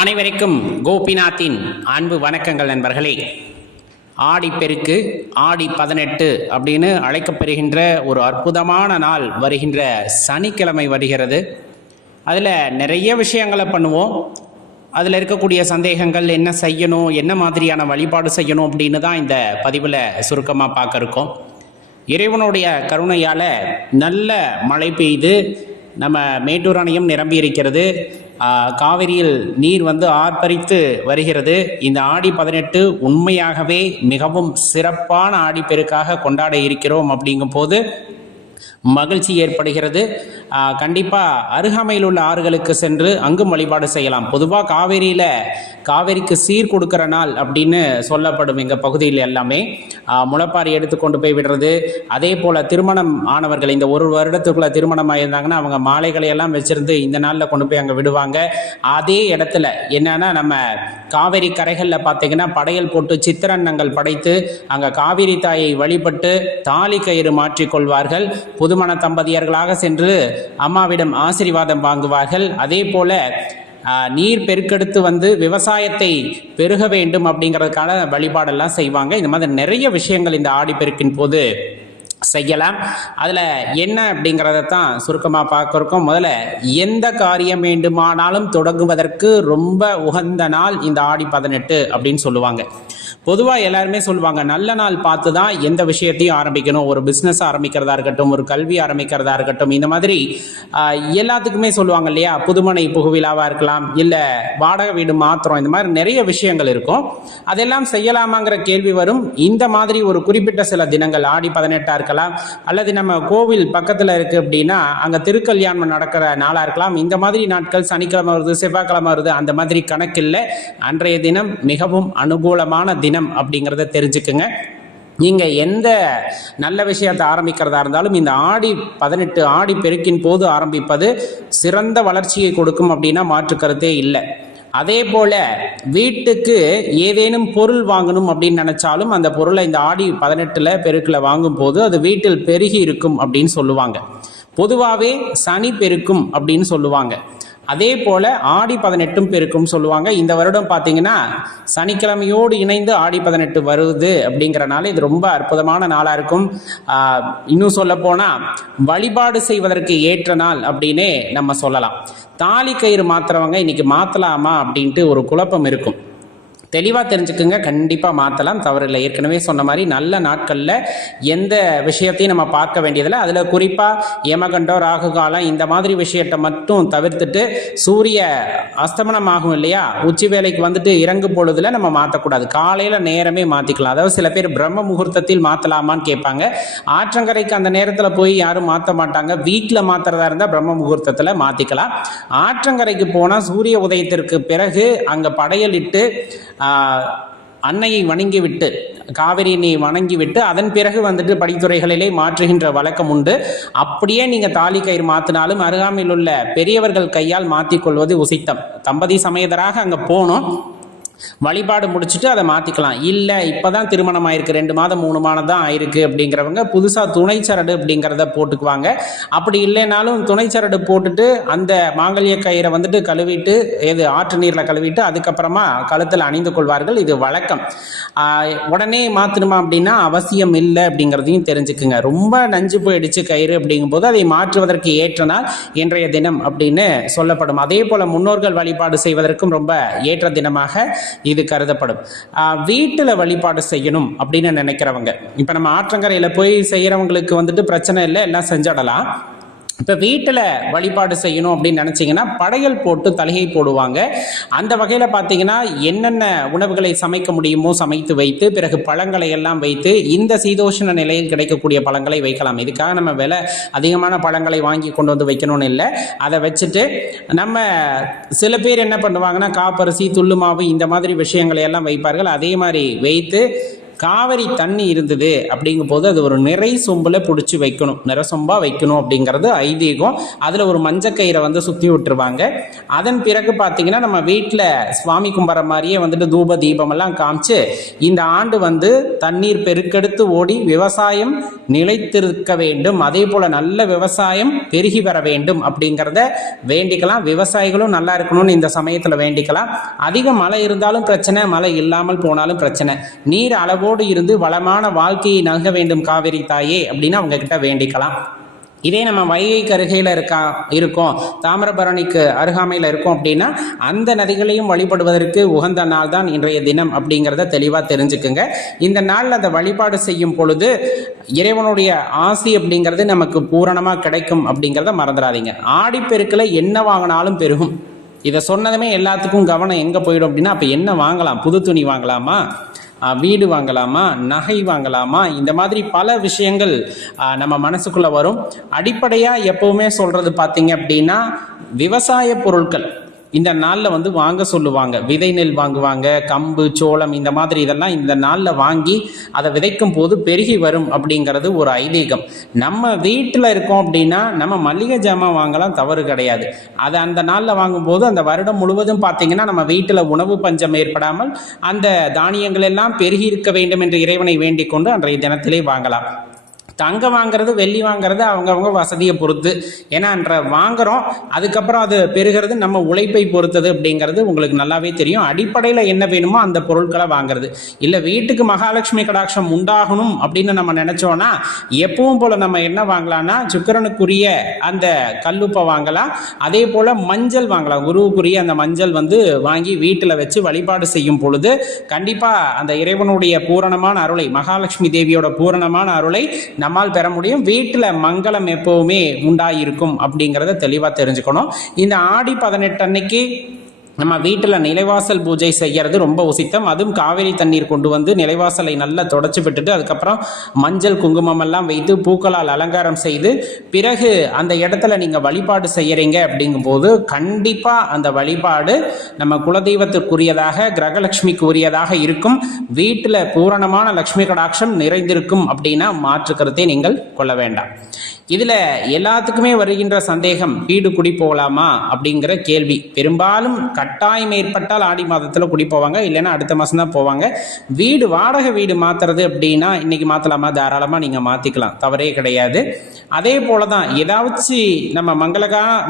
அனைவருக்கும் கோபிநாத்தின் அன்பு வணக்கங்கள் நண்பர்களே. ஆடிப்பெருக்கு ஆடி 18 அப்படின்னு அழைக்கப்பெறுகின்ற ஒரு அற்புதமான நாள் வருகின்ற சனிக்கிழமை வருகிறது. அதில் நிறைய விஷயங்களை பண்ணுவோம். அதில் இருக்கக்கூடிய சந்தேகங்கள், என்ன செய்யணும், என்ன மாதிரியான வழிபாடு செய்யணும் அப்படின்னு தான் இந்த பதிவில் சுருக்கமாக பார்க்க இருக்கோம். இறைவனுடைய கருணையால் நல்ல மழை பெய்து நம்ம மேட்டூர் அணையும் நிரம்பி இருக்கிறது. காவிரியில் நீர் ஆர்ப்பரித்து வருகிறது. இந்த ஆடி 18 உண்மையாகவே மிகவும் சிறப்பான ஆடிப்பெருக்காக கொண்டாட இருக்கிறோம். அப்படிங்கும் போது மகிழ்ச்சி ஏற்படுகிறது. கண்டிப்பாக அருகாமையில் உள்ள ஆறுகளுக்கு சென்று அங்கும் வழிபாடு செய்யலாம். பொதுவாக காவேரிக்கு சீர் கொடுக்குற நாள் அப்படின்னு சொல்லப்படும் எங்கள் பகுதியில் எல்லாமே. முளைப்பாரி எடுத்து கொண்டு போய் விடுறது, அதே போல் திருமணம் ஆனவர்கள் இந்த ஒரு வருடத்துக்குள்ளே திருமணம் ஆயிருந்தாங்கன்னா அவங்க மாலைகளை எல்லாம் வச்சிருந்து இந்த நாளில் கொண்டு போய் அங்கே விடுவாங்க. அதே இடத்துல என்னன்னா, நம்ம காவேரி கரைகளில் பார்த்தீங்கன்னா படையல் போட்டு சித்திரன்னங்கள் படைத்து அங்கே காவிரி தாயை வழிபட்டு தாலி கயிறு மாற்றிக்கொள்வார்கள். புதுமண தம்பதியர்களாக சென்று அம்மாவிடம் ஆசீர்வாதம் வாங்குவார்கள். அதே போல நீர் பெருக்கெடுத்து விவசாயத்தை பெருக வேண்டும் அப்படிங்கிறதுக்கான வழிபாடெல்லாம் செய்வாங்க. இந்த மாதிரி நிறைய விஷயங்கள் இந்த ஆடிப்பெருக்கின் போது செய்யலாம். அதில் என்ன அப்படிங்கிறத தான் சுருக்கமாக பார்க்க இருக்கோம். முதல்ல, எந்த காரியம் வேண்டுமானாலும் தொடங்குவதற்கு ரொம்ப உகந்த நாள் இந்த ஆடி 18 அப்படின்னு சொல்லுவாங்க. பொதுவாக எல்லாருமே சொல்லுவாங்க, நல்ல நாள் பார்த்து தான் எந்த விஷயத்தையும் ஆரம்பிக்கணும். ஒரு பிஸ்னஸ் ஆரம்பிக்கிறதா இருக்கட்டும், ஒரு கல்வி ஆரம்பிக்கிறதா இருக்கட்டும், இந்த மாதிரி எல்லாத்துக்குமே சொல்லுவாங்க இல்லையா. புதுமனை புகுவிழாவாக இருக்கலாம், இல்லை வாடகை வீடு மாத்திரம், இந்த மாதிரி நிறைய விஷயங்கள் இருக்கும். அதெல்லாம் செய்யலாமாங்கிற கேள்வி வரும். இந்த மாதிரி ஒரு குறிப்பிட்ட சில தினங்கள் ஆடி 18 இருக்கலாம், அல்லது நம்ம கோவில் பக்கத்தில் இருக்குது அப்படின்னா அங்கே திருக்கல்யாணம் நடக்கிற நாளாக இருக்கலாம். இந்த மாதிரி நாட்கள் சனிக்கிழமை வருது, செவ்வாய்க்கிழமை வருது, அந்த மாதிரி கணக்கில்லை. அன்றைய தினம் மிகவும் அனுகூலமான தினம் அப்படிங்கிறத தெரிஞ்சுக்குங்க. நீங்கள் எந்த நல்ல விஷயத்தை ஆரம்பிக்கிறதா இருந்தாலும் இந்த ஆடி 18 ஆடி பெருக்கின் போது ஆரம்பிப்பது சிறந்த வளர்ச்சியை கொடுக்கும் அப்படின்னா மாற்று கருத்தே இல்லை. அதே போல வீட்டுக்கு ஏதேனும் பொருள் வாங்கணும் அப்படின்னு நினைச்சாலும் அந்த பொருளை இந்த ஆடி 18 பெருக்கில் வாங்கும் போது அது வீட்டில் பெருகி இருக்கும் அப்படின்னு சொல்லுவாங்க. பொதுவாகவே சனி பெருக்கும் அப்படின்னு சொல்லுவாங்க. அதே போல ஆடி 18 பெருக்கும் சொல்லுவாங்க. இந்த வருடம் பார்த்தீங்கன்னா சனிக்கிழமையோடு இணைந்து ஆடி 18 வருது அப்படிங்கிறனால இது ரொம்ப அற்புதமான நாளாக இருக்கும். இன்னும் சொல்ல போனால் வழிபாடு செய்வதற்கு ஏற்ற நாள் அப்படின்னே நம்ம சொல்லலாம். தாலி கயிறு மாத்துறவங்க இன்னைக்கு மாற்றலாமா அப்படின்ட்டு ஒரு குழப்பம் இருக்கும். தெளிவாக தெரிஞ்சுக்குங்க, கண்டிப்பாக மாற்றலாம், தவறில்லை. ஏற்கனவே சொன்ன மாதிரி நல்ல நாட்களில் எந்த விஷயத்தையும் நம்ம பார்க்க வேண்டியதில்லை. அதில் குறிப்பாக யமகண்டம், ராகு காலம், இந்த மாதிரி விஷயத்தை மட்டும் தவிர்த்துட்டு சூரிய அஸ்தமனம் ஆகும் இல்லையா, உச்சி வேலைக்கு இறங்கும் பொழுதுல நம்ம மாற்றக்கூடாது. காலையில் நேரமே மாற்றிக்கலாம். அதாவது சில பேர் பிரம்ம முகூர்த்தத்தில் மாற்றலாமான்னு கேட்பாங்க. ஆற்றங்கரைக்கு அந்த நேரத்தில் போய் யாரும் மாற்ற மாட்டாங்க. வீட்டில் மாற்றுறதா இருந்தால் பிரம்ம முகூர்த்தத்தில் மாற்றிக்கலாம். ஆற்றங்கரைக்கு போனால் சூரிய உதயத்திற்கு பிறகு அங்கே படையலிட்டு அன்னையை வணங்கிவிட்டு, காவிரியினை வணங்கிவிட்டு அதன் பிறகு படித்துறைகளிலே மாற்றுகின்ற வழக்கம் உண்டு. அப்படியே நீங்க தாலி கயிறு மாத்தினாலும் அருகாமையில் உள்ள பெரியவர்கள் கையால் மாற்றிக்கொள்வது உசித்தம். தம்பதி சமேதராக அங்க போனோம், வழிபாடு முடிச்சுட்டு அதை மாற்றிக்கலாம். இல்லை இப்போதான் திருமணம் ஆயிருக்கு, 2 மாதம் 3 மாதம் தான் ஆயிருக்கு அப்படிங்கிறவங்க புதுசாக துணை சரடு அப்படிங்கிறத போட்டுக்குவாங்க. அப்படி இல்லைனாலும் துணை சரடு போட்டுட்டு அந்த மாங்கல்ய கயிறை கழுவிட்டு, ஆற்று நீரில் கழுவிட்டு அதுக்கப்புறமா கழுத்தில் அணிந்து கொள்வார்கள். இது வழக்கம். உடனே மாற்றணுமா அப்படின்னா அவசியம் இல்லை அப்படிங்கிறதையும் தெரிஞ்சுக்குங்க. ரொம்ப நஞ்சு போயிடுச்சு கயிறு அப்படிங்கும்போது அதை மாற்றுவதற்கு ஏற்ற நாள் இன்றைய தினம் அப்படின்னு சொல்லப்படும். அதே போல முன்னோர்கள் வழிபாடு செய்வதற்கும் ரொம்ப ஏற்ற தினமாக இது கருதப்படும். வீட்டில் வழிபாடு செய்யணும் அப்படின்னு நினைக்கிறவங்க, இப்ப நம்ம ஆற்றங்கரையில் போய் செய்யறவங்களுக்கு பிரச்சனை இல்லை, எல்லாம் செஞ்சிடலாம். இப்போ வீட்டில் வழிபாடு செய்யணும் அப்படின்னு நினச்சிங்கன்னா படையல் போட்டு தலிகை போடுவாங்க. அந்த வகையில் பார்த்தீங்கன்னா என்னென்ன உணவுகளை சமைக்க முடியுமோ சமைத்து வைத்து, பிறகு பழங்களை எல்லாம் வைத்து, இந்த சீதோஷண நிலையில் கிடைக்கக்கூடிய பழங்களை வைக்கலாம். இதுக்காக நம்ம விலை அதிகமான பழங்களை வாங்கி கொண்டு வைக்கணும்னு இல்லை. அதை வச்சுட்டு நம்ம சில பேர் என்ன பண்ணுவாங்கன்னா காப்பரிசி, துள்ளு மாவு, இந்த மாதிரி விஷயங்களை எல்லாம் வைப்பார்கள். அதே மாதிரி வைத்து காவிரி தண்ணி இருந்தது அப்படிங்கும் போது அது ஒரு நிறை சொம்புல பிடிச்சி வைக்கணும், நிறை சொம்பா வைக்கணும் அப்படிங்கிறது ஐதீகம். அதில் ஒரு மஞ்சக்கயிறை வந்து சுற்றி விட்டுருவாங்க. அதன் பிறகு பார்த்தீங்கன்னா நம்ம வீட்டில் சுவாமி கும்பிட்ற மாதிரியே வந்துட்டு தூப தீபமெல்லாம் காமிச்சு இந்த ஆண்டு வந்து தண்ணீர் பெருக்கெடுத்து ஓடி விவசாயம் நிலைத்திருக்க வேண்டும், அதே போல நல்ல விவசாயம் பெருகி வர வேண்டும் அப்படிங்கிறத வேண்டிக்கலாம். விவசாயிகளும் நல்லா இருக்கணும்னு இந்த சமயத்தில் வேண்டிக்கலாம். அதிக மழை இருந்தாலும் பிரச்சனை, மழை இல்லாமல் போனாலும் பிரச்சனை. நீர் அளவோடு இருந்து வளமான வாழ்க்கையை நல்க வேண்டும் காவிரி தாயே அப்படின்னு அவங்க கிட்ட வேண்டிக்கலாம். இதே நம்ம வைகைக்கு அருகையில் இருக்கோம், தாமிரபரணிக்கு அருகாமையில் இருக்கோம் அப்படின்னா அந்த நதிகளையும் வழிபடுவதற்கு உகந்த நாள் தான் இன்றைய தினம் அப்படிங்கிறத தெளிவாக தெரிஞ்சுக்குங்க. இந்த நாளில் அந்த வழிபாடு செய்யும் பொழுது இறைவனுடைய ஆசி அப்படிங்கிறது நமக்கு பூரணமாக கிடைக்கும் அப்படிங்கிறத மறந்துடாதீங்க. ஆடிப்பெருக்கில் என்ன வாங்கினாலும் பெருகும். இதை சொன்னதுமே எல்லாத்துக்கும் கவனம் எங்கே போயிடும் அப்படின்னா, அப்போ என்ன வாங்கலாம்? புது துணி வாங்கலாமா, வீடு வாங்கலாமா, நகை வாங்கலாமா, இந்த மாதிரி பல விஷயங்கள் நம்ம மனசுக்குள்ள வரும். அடிப்படையாக எப்பவுமே சொல்றது பார்த்தீங்க அப்படின்னா விவசாய பொருட்கள் இந்த நாளில் வந்து வாங்க சொல்லுவாங்க. விதை நெல் வாங்குவாங்க, கம்பு, சோளம், இந்த மாதிரி இதெல்லாம் இந்த நாளில் வாங்கி அதை விதைக்கும் போது பெருகி வரும் அப்படிங்கிறது ஒரு ஐதீகம். நம்ம வீட்டில் இருக்கோம் அப்படின்னா நம்ம மளிகை ஜாமான் வாங்கலாம், தவறு கிடையாது. அதை அந்த நாளில் வாங்கும்போது அந்த வருடம் முழுவதும் பார்த்தீங்கன்னா நம்ம வீட்டில் உணவு பஞ்சம் ஏற்படாமல் அந்த தானியங்கள் எல்லாம் பெருகி இருக்க வேண்டும் என்று இறைவனை வேண்டிக் கொண்டு அன்றைய தினத்திலே வாங்கலாம். தங்கம் வாங்கிறது, வெள்ளி வாங்கிறது அவங்கவுங்க வசதியை பொறுத்து. ஏன்னா வாங்குறோம், அதுக்கப்புறம் அது பெறுகிறது நம்ம உழைப்பை பொறுத்தது அப்படிங்கிறது உங்களுக்கு நல்லாவே தெரியும். அடிப்படையில் என்ன வேணுமோ அந்த பொருட்களை வாங்குறது. இல்லை வீட்டுக்கு மகாலட்சுமி கடாட்சம் உண்டாகணும் அப்படின்னு நம்ம நினச்சோன்னா எப்பவும் போல் நம்ம என்ன வாங்கலாம்னா சுக்கிரனுக்குரிய அந்த கல்லுப்பை வாங்கலாம். அதே போல் மஞ்சள் வாங்கலாம். குருவுக்குரிய அந்த மஞ்சள் வந்து வாங்கி வீட்டில் வச்சு வழிபாடு செய்யும் பொழுது கண்டிப்பாக அந்த இறைவனுடைய பூரணமான அருளை, மகாலட்சுமி தேவியோட பூரணமான அருளை நம்மால் பெற முடியும். வீட்டில் மங்களம் எப்பவுமே உண்டாயிருக்கும் அப்படிங்கிறத தெளிவாக தெரிஞ்சுக்கணும். இந்த ஆடி 18 அன்னைக்கு நம்ம வீட்டில் நிலைவாசல் பூஜை செய்கிறது ரொம்ப உசித்தம். அதுவும் காவிரி தண்ணீர் கொண்டு வந்து நிலைவாசலை நல்லா தொடச்சி விட்டுட்டு அதுக்கப்புறம் மஞ்சள் குங்குமம் எல்லாம் வைத்து பூக்களால் அலங்காரம் செய்து பிறகு அந்த இடத்துல நீங்கள் வழிபாடு செய்கிறீங்க அப்படிங்கும்போது கண்டிப்பாக அந்த வழிபாடு நம்ம குலதெய்வத்திற்குரியதாக, கிரகலட்சுமிக்கு உரியதாக இருக்கும். வீட்டில் பூரணமான லட்சுமி கடாட்சம் நிறைந்திருக்கும் அப்படின்னா மாற்றுக்கருத்தை நீங்கள் கொள்ள வேண்டாம். இதில் எல்லாத்துக்குமே வருகின்ற சந்தேகம், வீடு குடி போகலாமா அப்படிங்கிற கேள்வி. பெரும்பாலும் கட்டாயம் ஏற்பட்டால் ஆடி மாதத்தில் குடி போவாங்க, இல்லைன்னா அடுத்த மாதம் தான் போவாங்க. வீடு வாடகை வீடு மாற்றுறது அப்படின்னா இன்றைக்கி மாற்றலாமா? தாராளமாக நீங்கள் மாற்றிக்கலாம், தவறே கிடையாது. அதே போல தான் ஏதாச்சும் நம்ம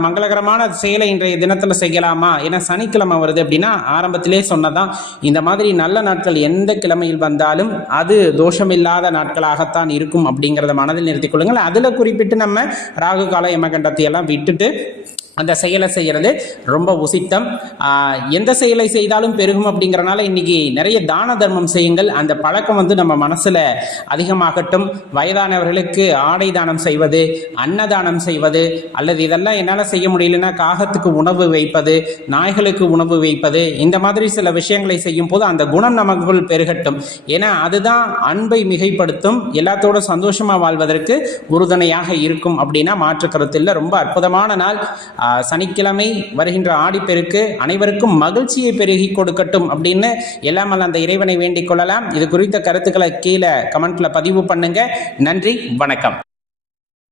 மங்களகரமான செயலை இன்றைய தினத்தில் செய்யலாமா? ஏன்னா சனிக்கிழமை வருது அப்படின்னா ஆரம்பத்திலே சொன்னதான், இந்த மாதிரி நல்ல நாட்கள் எந்த கிழமையில் வந்தாலும் அது தோஷமில்லாத நாட்களாகத்தான் இருக்கும் அப்படிங்கிறத மனதில் நிறுத்திக் கொள்ளுங்கள். அதில் குறிப்பிட்டு நம்ம ராகு கால யமகண்டத்தை எல்லாம் விட்டுட்டு அந்த செயலை செய்கிறது ரொம்ப உசித்தம். எந்த செயலை செய்தாலும் பெருகும் அப்படிங்கிறனால இன்னைக்கு நிறைய தான தர்மம் செய்யுங்கள். அந்த பழக்கம் வந்து நம்ம மனசில் அதிகமாகட்டும். வயதானவர்களுக்கு ஆடை தானம் செய்வது, அன்னதானம் செய்வது, அல்லது இதெல்லாம் என்னால் செய்ய முடியலன்னா காகத்துக்கு உணவு வைப்பது, நாய்களுக்கு உணவு வைப்பது, இந்த மாதிரி சில விஷயங்களை செய்யும் போது அந்த குணம் நமக்குள் பெருகட்டும். ஏன்னா அதுதான் அன்பை மிகைப்படுத்தும், எல்லாத்தோட சந்தோஷமாக வாழ்வதற்கு உறுதுணையாக இருக்கும் அப்படின்னா மாற்று கருத்தில். ரொம்ப அற்புதமான நாள் சனிக்கிழமை வருகின்ற ஆடிப்பெருக்கு அனைவருக்கும் மகிழ்ச்சியை பெருகி கொடுக்கட்டும் அப்படின்னு எல்லாம் அந்த இறைவனை வேண்டிக் கொள்ளலாம். இது குறித்த கருத்துக்களை கீழே கமெண்ட்ல பதிவு பண்ணுங்க. நன்றி, வணக்கம்.